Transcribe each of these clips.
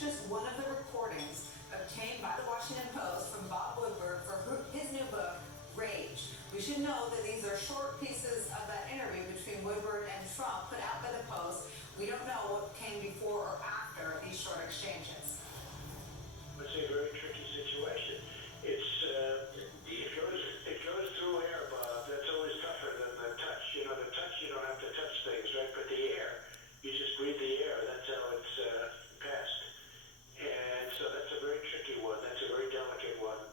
just one of the recordings obtained by the Washington Post from Bob Woodward for his new book, Rage. We should know that these are short pieces of that interview between Woodward and Trump put out by the Post. We don't know what came before or after these short exchanges. It's a very tricky situation. It goes through air, Bob. That's always tougher than the touch. You know, the touch, you don't have to touch things, right? But the air, you just breathe the air. That's how it's passed. And so that's a very tricky one. That's a very delicate one.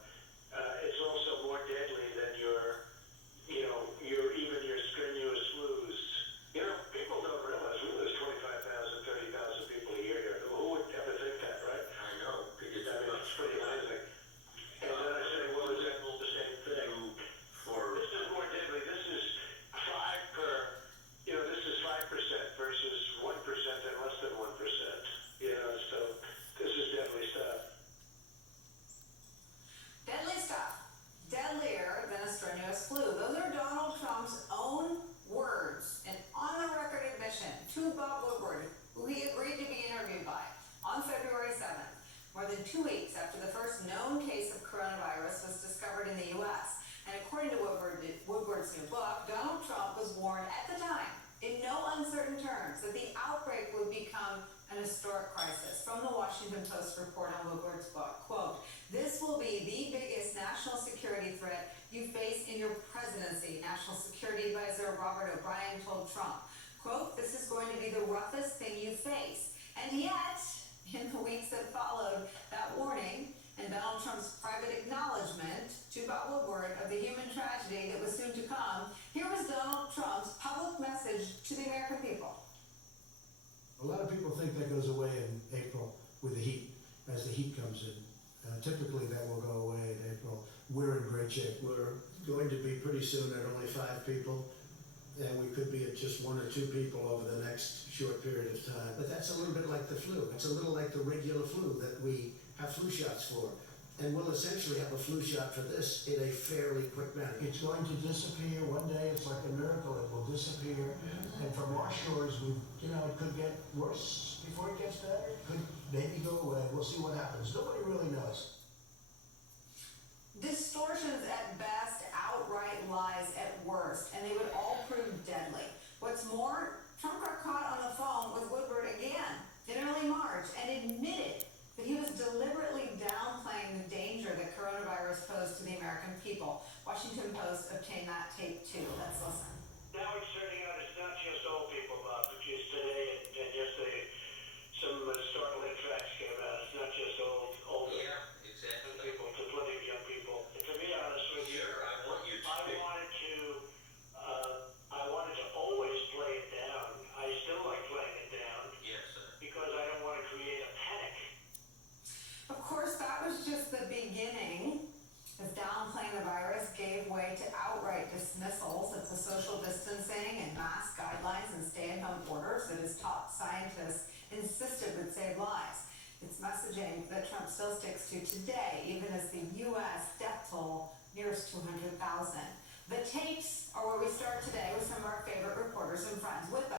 It's also more deadly than even your strenuous flus. You know, people don't realize we lose 25,000, 30,000 people a year here. Who would ever think that, right? I know, because It's pretty amazing. And then I say, well, is that the same thing? This is more deadly. This is 5% versus 1% and less than 1%. You know, so this is deadly stuff. Deadly stuff. Deadlier than a strenuous flu. Those are Donald Trump's own words, an on-the-record admission to Bob Woodward, who he agreed to be interviewed by on February 7th, more than 2 weeks after the first known case of coronavirus was discovered in the U.S. And according to Woodward's new book, Donald Trump was warned at the time, in no uncertain terms, that the outbreak would become an historic crisis. From the Washington Post report on Woodward's book, quote, "This will be the biggest national security threat you face in your presidency," National Security Advisor Robert O'Brien told Trump. Quote, "This is going to be the roughest thing you face." And yet, in the weeks that followed that warning and Donald Trump's private acknowledgement to Bob Woodward of the human tragedy that was soon to come, here was Donald Trump's public message to the American people. A lot of people think that goes away in April with the heat, as the heat comes in. Typically that will go away in April. We're in great shape. We're going to be pretty soon at only 5 people, and we could be at just 1 or 2 people over the next short period of time. But that's a little bit like the flu. It's a little like the regular flu that we have flu shots for. And we'll essentially have a flu shot for this in a fairly quick manner. It's going to disappear one day. It's like a miracle. It will disappear. And from our shores, it could get worse before it gets better. It could maybe go away. We'll see what happens. Nobody really knows. Distortions at best, outright lies at worst, and they would all prove deadly. What's more, Trump got caught on the phone with Woodward again in early March and admitted that he was deliberately downplaying the danger that coronavirus posed to the American people. Washington Post obtained that tape too. Let's listen. Now it's turning out it's not just old people, Bob, because today and yesterday some startling facts came out. It's not just older Yeah, exactly. people, to plenty of young people. And to be honest with you, Sure, I want you to. I wanted to always play it down. I still like playing it down Yes, sir. because I don't want to create a panic. Of course, that was just the beginning, as downplaying the virus gave way to outright dismissals of the social distancing and mask guidelines and stay-at-home orders that his top scientists insisted would save lives. It's messaging that Trump still sticks to today, even as the U.S. death toll nears 200,000. The tapes are where we start today with some of our favorite reporters and friends. With us